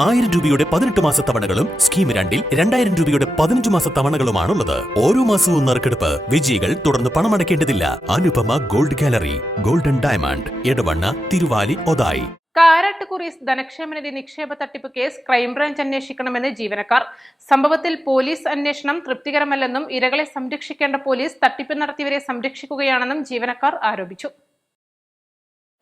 1000 രൂപയുടെ 18 മാസ തവണകളും സ്കീം 2-ൽ 2000 രൂപയുടെ 15 മാസ തവണകളുമാണുള്ളത്. ഓരോ മാസവും നറുക്കെടുപ്പ്. വിജയികൾ തുടർന്ന് പണമടയ്ക്കേണ്ടതില്ല. Anupama gold gallery, golden diamond, Edavanna, Thiruvali, Othayi. Karat Kuries Dhanakshemanidhi നിക്ഷേപ തട്ടിപ്പ് കേസ് ക്രൈംബ്രാഞ്ച് അന്വേഷിക്കണമെന്ന് ജീവനക്കാർ. സംഭവത്തിൽ പോലീസ് അന്വേഷണം തൃപ്തികരമല്ലെന്നും ഇരകളെ സംരക്ഷിക്കേണ്ട പോലീസ് തട്ടിപ്പ് നടത്തിയവരെ സംരക്ഷിക്കുകയാണെന്നും ജീവനക്കാർ ആരോപിച്ചു.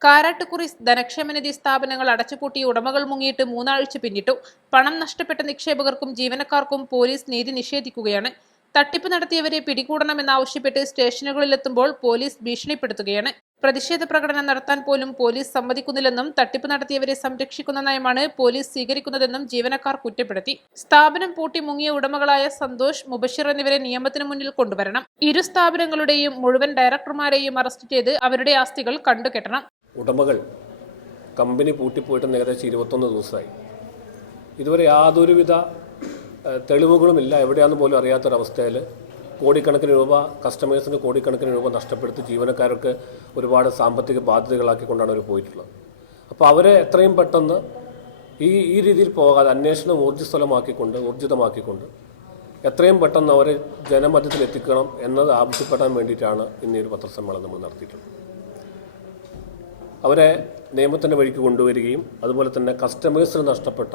കാരാട്ട് കുറീസ് ധനക്ഷേമനിധി സ്ഥാപനങ്ങൾ അടച്ചുപൂട്ടി ഉടമകൾ മുങ്ങിയിട്ട് 3 ആഴ്ച പിന്നിട്ടു. പണം നഷ്ടപ്പെട്ട നിക്ഷേപകർക്കും ജീവനക്കാർക്കും പോലീസ് നീതി നിഷേധിക്കുകയാണ്. തട്ടിപ്പ് നടത്തിയവരെ പിടികൂടണമെന്നാവശ്യപ്പെട്ട് സ്റ്റേഷനുകളിലെത്തുമ്പോൾ പോലീസ് ഭീഷണിപ്പെടുത്തുകയാണ്. പ്രതിഷേധ പ്രകടനം നടത്താൻ പോലും പോലീസ് സമ്മതിക്കുന്നില്ലെന്നും തട്ടിപ്പ് നടത്തിയവരെ സംരക്ഷിക്കുന്ന നയമാണ് പോലീസ് സ്വീകരിക്കുന്നതെന്നും ജീവനക്കാർ കുറ്റപ്പെടുത്തി. സ്ഥാപനം പൂട്ടി മുങ്ങിയ ഉടമകളായ സന്തോഷ്, മുബഷിർ എന്നിവരെ നിയമത്തിന് മുന്നിൽ കൊണ്ടുവരണം. ഇരു സ്ഥാപനങ്ങളുടെയും മുഴുവൻ ഡയറക്ടർമാരെയും അറസ്റ്റ് ചെയ്ത് അവരുടെ ആസ്തികൾ കണ്ടുകെട്ടണം. ഉടമകൾ കമ്പനി പൂട്ടിപ്പോയിട്ട് ഏകദേശം 21 ദിവസമായി. ഇതുവരെ യാതൊരുവിധ തെളിവുകളുമില്ല. എവിടെയാണെന്ന് പോലും അറിയാത്തൊരവസ്ഥയിൽ കോടിക്കണക്കിന് രൂപ കസ്റ്റമേഴ്സിന് കോടിക്കണക്കിന് രൂപ നഷ്ടപ്പെടുത്തി ജീവനക്കാർക്ക് ഒരുപാട് സാമ്പത്തിക ബാധ്യതകളാക്കിക്കൊണ്ടാണ് അവർ പോയിട്ടുള്ളത്. അപ്പോൾ അവരെ എത്രയും പെട്ടെന്ന് ഈ രീതിയിൽ പോകാതെ അന്വേഷണം ഊർജിതമാക്കിക്കൊണ്ട് എത്രയും പെട്ടെന്ന് അവരെ ജനമധ്യത്തിൽ എത്തിക്കണം എന്നത് ആവശ്യപ്പെടാൻ വേണ്ടിയിട്ടാണ് ഇന്ന് ഒരു പത്രസമ്മേളനം നമ്മൾ നടത്തിയിട്ടുള്ളത്. അവരെ നിയമത്തിൻ്റെ വഴിക്ക് കൊണ്ടുവരികയും അതുപോലെ തന്നെ കസ്റ്റമേഴ്സിന് നഷ്ടപ്പെട്ട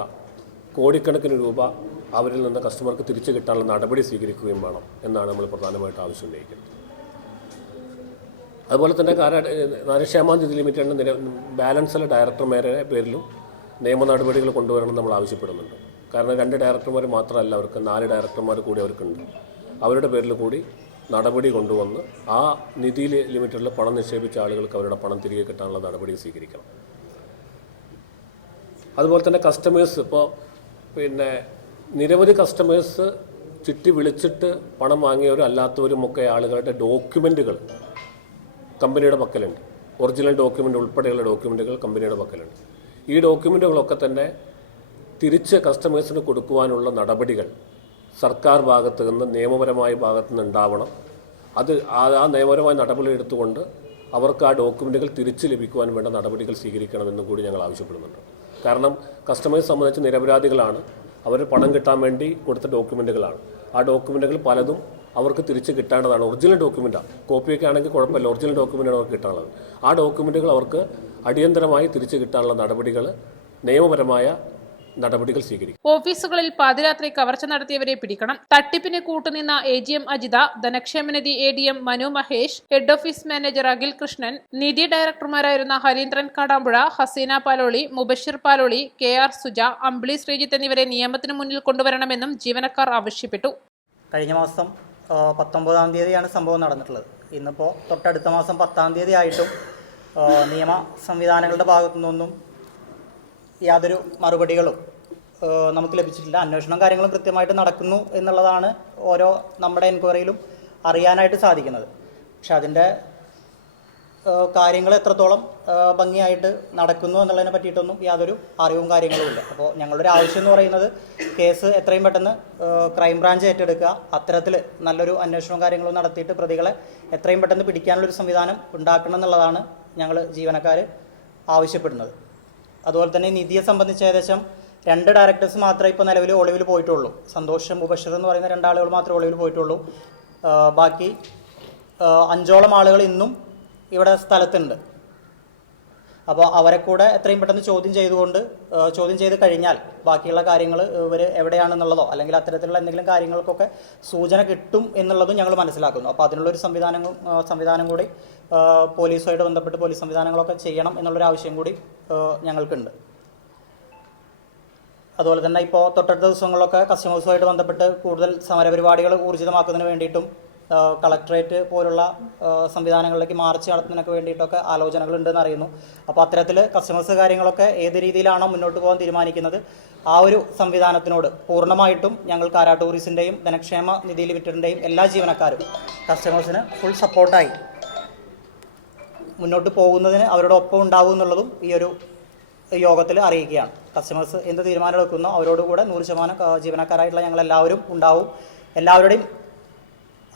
കോടിക്കണക്കിന് രൂപ അവരിൽ നിന്ന് കസ്റ്റമർക്ക് തിരിച്ചു കിട്ടാനുള്ള നടപടി സ്വീകരിക്കുകയും വേണം എന്നാണ് നമ്മൾ പ്രധാനമായിട്ട് ആവശ്യം ഉന്നയിക്കുന്നത്. അതുപോലെ തന്നെ ധനക്ഷേമനിധി ലിമിറ്റഡിൻ്റെ ബാലൻസിലെ ഡയറക്ടർമാരുടെ പേരിലും നിയമ നടപടികൾ കൊണ്ടുവരണം നമ്മൾ ആവശ്യപ്പെടുന്നുണ്ട്. കാരണം 2 ഡയറക്ടർമാർ മാത്രമല്ല, അവർക്ക് 4 ഡയറക്ടർമാർ കൂടി അവർക്കുണ്ട്. അവരുടെ പേരിൽ കൂടി നടപടി കൊണ്ടുവന്ന് ആ നിധി ലിമിറ്റഡിൽ പണം നിക്ഷേപിച്ച ആളുകൾക്ക് അവരുടെ പണം തിരികെ കിട്ടാനുള്ള നടപടി സ്വീകരിക്കണം. അതുപോലെ തന്നെ കസ്റ്റമേഴ്സ് ഇപ്പോൾ നിരവധി കസ്റ്റമേഴ്സ് ചിട്ടി വിളിച്ചിട്ട് പണം വാങ്ങിയവരും അല്ലാത്തവരുമൊക്കെ ആളുകളുടെ ഡോക്യുമെൻറ്റുകൾ കമ്പനിയുടെ പക്കലുണ്ട്. ഒറിജിനൽ ഡോക്യുമെൻ്റ് ഉൾപ്പെടെയുള്ള ഡോക്യുമെൻറ്റുകൾ കമ്പനിയുടെ പക്കലുണ്ട്. ഈ ഡോക്യുമെൻറ്റുകളൊക്കെ തന്നെ തിരിച്ച് കസ്റ്റമേഴ്സിന് കൊടുക്കുവാനുള്ള നടപടികൾ സർക്കാർ ഭാഗത്ത് നിന്ന് നിയമപരമായ ഭാഗത്തു നിന്ന് ഉണ്ടാവണം. ആ നിയമപരമായ നടപടി എടുത്തുകൊണ്ട് അവർക്ക് ആ ഡോക്യുമെൻറ്റുകൾ തിരിച്ച് ലഭിക്കുവാൻ വേണ്ട നടപടികൾ സ്വീകരിക്കണമെന്നും കൂടി ഞങ്ങൾ ആവശ്യപ്പെടുന്നുണ്ട്. കാരണം കസ്റ്റമേഴ്സ് സംബന്ധിച്ച് നിരപരാധികളാണ്. അവർ പണം കിട്ടാൻ വേണ്ടി കൊടുത്ത ഡോക്യുമെൻറ്റുകളാണ്. ആ ഡോക്യുമെൻറ്റുകൾ പലതും അവർക്ക് തിരിച്ച് കിട്ടേണ്ടതാണ്. ഒറിജിനൽ ഡോക്യുമെൻറ്റാണ്. കോപ്പിയൊക്കെ ആണെങ്കിൽ കുഴപ്പമില്ല, ഒറിജിനൽ ഡോക്യുമെൻ്റാണ് അവർക്ക് കിട്ടാനുള്ളത്. ആ ഡോക്യുമെൻറ്റുകൾ അവർക്ക് അടിയന്തരമായി തിരിച്ച് കിട്ടാനുള്ള നടപടികൾ നിയമപരമായ നടപടികൾ സ്വീകരിക്കും. ഓഫീസുകളിൽ പാതിരാത്രി കവർച്ച നടത്തിയവരെ പിടിക്കണം. തട്ടിപ്പിന് കൂട്ടുനിന്ന AGM Ajitha, Dhanakshemanidhi ADM Manu Mahesh, head office manager Akhil Krishnan, നിധി ഡയറക്ടർമാരായിരുന്ന ഹരീന്ദ്രൻ കാടാമ്പുഴ, ഹസീന പാലോളി, മുബഷിർ പാലോളി, KR സുജ, അമ്പിളി ശ്രീജിത്ത് എന്നിവരെ നിയമത്തിന് മുന്നിൽ കൊണ്ടുവരണമെന്നും ജീവനക്കാർ ആവശ്യപ്പെട്ടു. കഴിഞ്ഞ മാസം 19-ാം തീയതിയാണ് സംഭവം നടന്നിട്ടുള്ളത്. ഇന്നിപ്പോൾ തൊട്ടടുത്ത മാസം 10-ാം തീയതി ആയിട്ടും നിയമ സംവിധാനങ്ങളുടെ ഭാഗത്തു നിന്നൊന്നും യാതൊരു മറുപടികളും നമുക്ക് ലഭിച്ചിട്ടില്ല. അന്വേഷണം കാര്യങ്ങളും കൃത്യമായിട്ട് നടക്കുന്നു എന്നുള്ളതാണ് നമ്മുടെ എൻക്വയറിയിലും അറിയാനായിട്ട് സാധിക്കുന്നത്. പക്ഷെ അതിൻ്റെ കാര്യങ്ങൾ എത്രത്തോളം ഭംഗിയായിട്ട് നടക്കുന്നു എന്നുള്ളതിനെ പറ്റിയിട്ടൊന്നും യാതൊരു അറിവും കാര്യങ്ങളുമില്ല. അപ്പോൾ ഞങ്ങളുടെ ഒരു ആവശ്യം എന്ന് പറയുന്നത് കേസ് എത്രയും പെട്ടെന്ന് ക്രൈംബ്രാഞ്ച് ഏറ്റെടുക്കുക, അത്തരത്തിൽ നല്ലൊരു അന്വേഷണവും കാര്യങ്ങളും നടത്തിയിട്ട് പ്രതികളെ എത്രയും പെട്ടെന്ന് പിടിക്കാനുള്ളൊരു സംവിധാനം ഉണ്ടാക്കണം എന്നുള്ളതാണ് ഞങ്ങൾ ജീവനക്കാർ ആവശ്യപ്പെടുന്നത്. അതുപോലെ തന്നെ നിധിയെ സംബന്ധിച്ച് ഏകദേശം 2 ഡയറക്ടേഴ്സ് മാത്രമേ ഇപ്പോൾ നിലവിൽ ഒളിവിൽ പോയിട്ടുള്ളൂ. സന്തോഷ്, മുബഷിർ എന്ന് പറയുന്ന 2 ആളുകൾ മാത്രമേ ഒളിവിൽ പോയിട്ടുള്ളൂ. ബാക്കി 5ഓളം ആളുകൾ ഇന്നും ഇവിടെ സ്ഥലത്തുണ്ട്. അപ്പോൾ അവരെ കൂടെ എത്രയും പെട്ടെന്ന് ചോദ്യം ചെയ്ത് കഴിഞ്ഞാൽ ബാക്കിയുള്ള കാര്യങ്ങൾ ഇവർ എവിടെയാണെന്നുള്ളതോ അല്ലെങ്കിൽ അത്തരത്തിലുള്ള എന്തെങ്കിലും കാര്യങ്ങൾക്കൊക്കെ സൂചന കിട്ടും എന്നുള്ളതും ഞങ്ങൾ മനസ്സിലാക്കുന്നു. അപ്പോൾ അതിനുള്ളൊരു സംവിധാനം കൂടി പോലീസുമായിട്ട് ബന്ധപ്പെട്ട് പോലീസ് സംവിധാനങ്ങളൊക്കെ ചെയ്യണം എന്നുള്ളൊരു ആവശ്യം കൂടി ഞങ്ങൾക്കുണ്ട്. അതുപോലെ തന്നെ ഇപ്പോൾ തൊട്ടടുത്ത ദിവസങ്ങളിലൊക്കെ കസ്റ്റമേഴ്സുമായിട്ട് ബന്ധപ്പെട്ട് കൂടുതൽ സമരപരിപാടികൾ ഊർജിതമാക്കുന്നതിന് വേണ്ടിയിട്ടും കളക്ടറേറ്റ് പോലുള്ള സംവിധാനങ്ങളിലേക്ക് മാർച്ച് നടത്തുന്നതിനൊക്കെ വേണ്ടിയിട്ടൊക്കെ ആലോചനകളുണ്ടെന്ന് അറിയുന്നു. അപ്പോൾ അത്തരത്തിൽ കസ്റ്റമേഴ്സ് കാര്യങ്ങളൊക്കെ ഏത് രീതിയിലാണോ മുന്നോട്ട് പോകാൻ തീരുമാനിക്കുന്നത് ആ ഒരു സംവിധാനത്തിനോട് പൂർണ്ണമായിട്ടും ഞങ്ങൾ കാരാട്ട് ടൂറിസിൻ്റെയും ധനക്ഷേമ നിധി ലിമിറ്റഡിൻ്റെയും എല്ലാ ജീവനക്കാരും കസ്റ്റമേഴ്സിന് ഫുൾ സപ്പോർട്ടായി മുന്നോട്ട് പോകുന്നതിന് അവരുടെ ഒപ്പം ഉണ്ടാവും എന്നുള്ളതും ഈ ഒരു യോഗത്തിൽ അറിയിക്കുകയാണ്. കസ്റ്റമേഴ്സ് എന്ത് തീരുമാനം എടുക്കുന്നോ അവരോടുകൂടെ 100% ജീവനക്കാരായിട്ടുള്ള ഞങ്ങളെല്ലാവരും ഉണ്ടാവും. എല്ലാവരുടെയും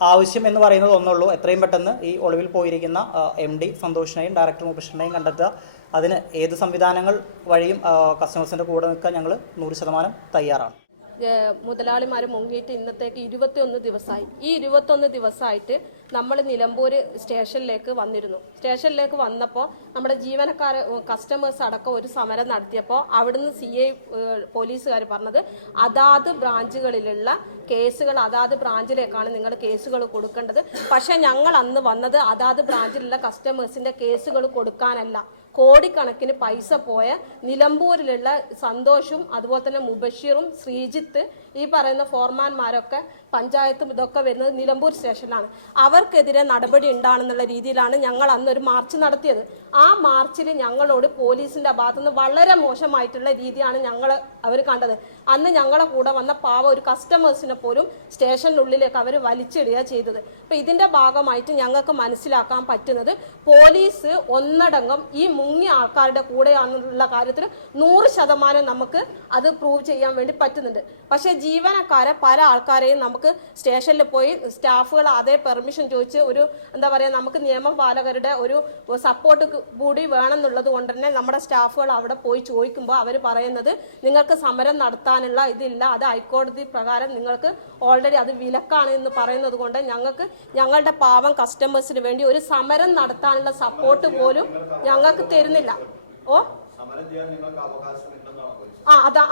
ആവശ്യം എന്ന് പറയുന്നത് ഒന്നുള്ളൂ, എത്രയും പെട്ടെന്ന് ഈ ഒളിവിൽ പോയിരിക്കുന്ന MD സന്തോഷിനെയും ഡയറക്ടർ മുബഷിറിനെയും കണ്ടെത്തുക, അതിന് ഏത് സംവിധാനങ്ങൾ വഴിയും കസ്റ്റമേഴ്സിൻ്റെ കൂടെ നിൽക്കാൻ ഞങ്ങൾ 100% തയ്യാറാണ്. മുതലാളിമാർ മുങ്ങിയിട്ട് ഇന്നത്തേക്ക് 21 ദിവസമായി. ഈ 21 ദിവസമായിട്ട് നമ്മൾ നിലമ്പൂർ സ്റ്റേഷനിലേക്ക് വന്നിരുന്നു. സ്റ്റേഷനിലേക്ക് വന്നപ്പോൾ നമ്മുടെ കസ്റ്റമേഴ്സ് അടക്കം ഒരു സമരം നടത്തിയപ്പോൾ അവിടുന്ന് CI പോലീസുകാർ പറഞ്ഞത് അതാത് ബ്രാഞ്ചുകളിലുള്ള കേസുകൾ അതാത് ബ്രാഞ്ചിലേക്കാണ് നിങ്ങൾ കേസുകൾ കൊടുക്കേണ്ടത്. പക്ഷേ ഞങ്ങൾ അന്ന് വന്നത് അതാത് ബ്രാഞ്ചിലുള്ള കസ്റ്റമേഴ്സിൻ്റെ കേസുകൾ കൊടുക്കാനല്ല, കോടിക്കണക്കിന് പൈസ പോയ നിലമ്പൂരിലുള്ള സന്തോഷും അതുപോലെ തന്നെ മുബഷീറും ശ്രീജിത്ത് ഈ പറയുന്ന ഫോർമാൻമാരൊക്കെ പഞ്ചായത്തും ഇതൊക്കെ വരുന്നത് നിലമ്പൂർ സ്റ്റേഷനിലാണ്. അവർക്കെതിരെ നടപടി ഉണ്ടാണെന്നുള്ള രീതിയിലാണ് ഞങ്ങൾ അന്നൊരു മാർച്ച് നടത്തിയത്. ആ മാർച്ചിൽ ഞങ്ങളോട് പോലീസിന്റെ ഭാഗത്തുനിന്ന് വളരെ മോശമായിട്ടുള്ള രീതിയാണ് അവർ കണ്ടത്. അന്ന് ഞങ്ങളെ കൂടെ വന്ന പാവ ഒരു കസ്റ്റമേഴ്സിനെ പോലും സ്റ്റേഷനുള്ളിലേക്ക് അവർ വലിച്ചിടുക ചെയ്തത്. അപ്പൊ ഇതിന്റെ ഭാഗമായിട്ട് ഞങ്ങൾക്ക് മനസ്സിലാക്കാൻ പറ്റുന്നത് പോലീസ് ഒന്നടങ്കം ഈ മുങ്ങിയ ആൾക്കാരുടെ കൂടെയാണെന്നുള്ള കാര്യത്തിൽ 100% നമുക്ക് അത് പ്രൂവ് ചെയ്യാൻ വേണ്ടി പറ്റുന്നുണ്ട്. പക്ഷേ ജീവനക്കാരെ പല ആൾക്കാരെയും നമുക്ക് സ്റ്റേഷനിൽ പോയി സ്റ്റാഫുകൾ അതേ പെർമിഷൻ ചോദിച്ച് ഒരു നമുക്ക് നിയമപാലകരുടെ ഒരു സപ്പോർട്ട് കൂടി വേണമെന്നുള്ളത് കൊണ്ട് തന്നെ നമ്മുടെ സ്റ്റാഫുകൾ അവിടെ പോയി ചോദിക്കുമ്പോൾ അവർ പറയുന്നത് നിങ്ങൾക്ക് സമരം നടത്താനുള്ള ഇതില്ല, അത് ഹൈക്കോടതി പ്രകാരം നിങ്ങൾക്ക് ഓൾറെഡി അത് വിലക്കാണ് എന്ന് പറയുന്നത് കൊണ്ട് ഞങ്ങളുടെ പാവം കസ്റ്റമേഴ്സിന് വേണ്ടി ഒരു സമരം നടത്താനുള്ള സപ്പോർട്ട് പോലും ഞങ്ങൾക്ക് തരുന്നില്ല.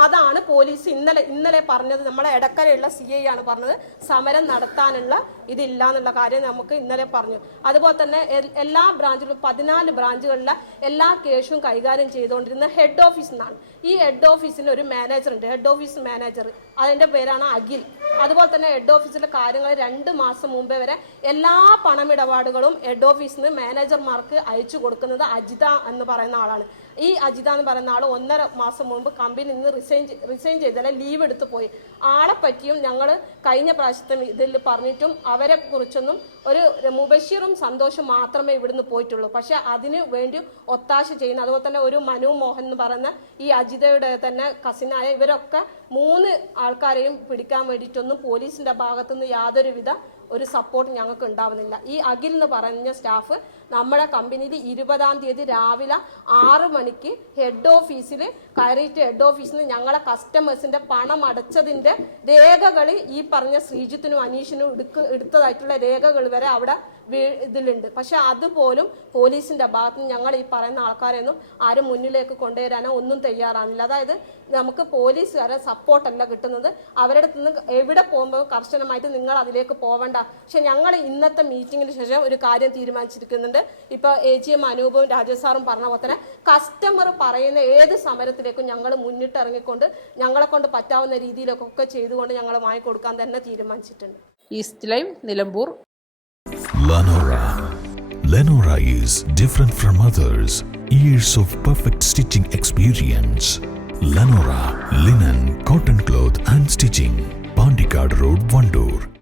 അതാണ് പോലീസ് ഇന്നലെ പറഞ്ഞത്. നമ്മളെ എടക്കരയുള്ള CI ആണ് പറഞ്ഞത് സമരം നടത്താനുള്ള ഇതില്ല എന്നുള്ള കാര്യം നമുക്ക് ഇന്നലെ പറഞ്ഞു. അതുപോലെ തന്നെ എല്ലാ ബ്രാഞ്ചിലും 14 ബ്രാഞ്ചുകളിലെ എല്ലാ കേസും കൈകാര്യം ചെയ്തുകൊണ്ടിരുന്ന ഹെഡ് ഓഫീസിൽ നിന്നാണ്. ഈ ഹെഡ് ഓഫീസിന് ഒരു മാനേജർ ഉണ്ട്, ഹെഡ് ഓഫീസ് മാനേജർ, അതിന്റെ പേരാണ് അഖിൽ. അതുപോലെ തന്നെ ഹെഡ് ഓഫീസിലെ കാര്യങ്ങൾ 2 മാസം മുമ്പേ വരെ എല്ലാ പണമിടപാടുകളും ഹെഡ് ഓഫീസിൽ നിന്ന് മാനേജർമാർക്ക് അയച്ചു കൊടുക്കുന്നത് അജിത എന്ന് പറയുന്ന ആളാണ്. ഈ അജിത എന്ന് പറയുന്ന ആൾ 1.5 മാസം മുമ്പ് കമ്പനിയിൽ നിന്ന് റിസൈൻ ചെയ്താൽ ലീവ് എടുത്തു പോയി. ആളെ പറ്റിയും ഞങ്ങൾ കഴിഞ്ഞ പ്രാവശ്യത്തെ ഇതിൽ പറഞ്ഞിട്ടും അവരെ കുറിച്ചൊന്നും ഒരു മുബഷീറും സന്തോഷും മാത്രമേ ഇവിടുന്ന് പോയിട്ടുള്ളൂ. പക്ഷെ അതിന് വേണ്ടി ഒത്താശ ചെയ്യുന്ന അതുപോലെ തന്നെ ഒരു മനു മോഹൻ എന്ന് പറയുന്ന ഈ അജിതയുടെ തന്നെ കസിനായ ഇവരൊക്കെ 3 ആൾക്കാരെയും പിടിക്കാൻ വേണ്ടിയിട്ടൊന്നും പോലീസിന്റെ ഭാഗത്തുനിന്ന് യാതൊരുവിധ ഒരു സപ്പോർട്ട് ഞങ്ങൾക്ക് ഉണ്ടാവുന്നില്ല. ഈ അഖിൽ എന്ന് പറഞ്ഞ സ്റ്റാഫ് നമ്മുടെ കമ്പനിയിൽ 20-ാം തീയതി രാവിലെ 6 മണിക്ക് ഹെഡ് ഓഫീസിൽ കയറിയിട്ട് ഹെഡ് ഓഫീസിൽ നിന്ന് ഞങ്ങളെ കസ്റ്റമേഴ്സിന്റെ പണം അടച്ചതിന്റെ രേഖകൾ ഈ പറഞ്ഞ ശ്രീജിത്തിനും അനീഷിനും എടുത്തതായിട്ടുള്ള രേഖകൾ വരെ അവിടെ ഇതിലുണ്ട്. പക്ഷെ അതുപോലും പോലീസിന്റെ ഭാഗത്ത് നിന്ന് ഞങ്ങൾ ഈ പറയുന്ന ആൾക്കാരെയൊന്നും ആരും മുന്നിലേക്ക് കൊണ്ടുവരാനോ ഒന്നും തയ്യാറാണില്ല. അതായത് നമുക്ക് പോലീസുകാരെ സപ്പോർട്ടല്ല കിട്ടുന്നത്. അവരുടെ നിന്ന് എവിടെ പോകുമ്പോൾ കർശനമായിട്ട് നിങ്ങൾ അതിലേക്ക് പോവണ്ട. പക്ഷെ ഞങ്ങൾ ഇന്നത്തെ മീറ്റിംഗിന് ശേഷം ഒരു കാര്യം തീരുമാനിച്ചിരിക്കുന്നുണ്ട്. ഇപ്പൊ AGM അനൂപും രാജസാറും പറഞ്ഞ പോലെ തന്നെ കസ്റ്റമർ പറയുന്ന ഏത് സമരത്തിലേക്കും ഞങ്ങൾ മുന്നിട്ടിറങ്ങിക്കൊണ്ട് ഞങ്ങളെ കൊണ്ട് പറ്റാവുന്ന രീതിയിലൊക്കെ ചെയ്തുകൊണ്ട് ഞങ്ങൾ വാങ്ങിക്കൊടുക്കാൻ തന്നെ തീരുമാനിച്ചിട്ടുണ്ട്. East live Nilambur. Lenora is different from others. Years of perfect stitching experience. Lenora linen, cotton cloth and stitching. Pandikad Road, Vandoor.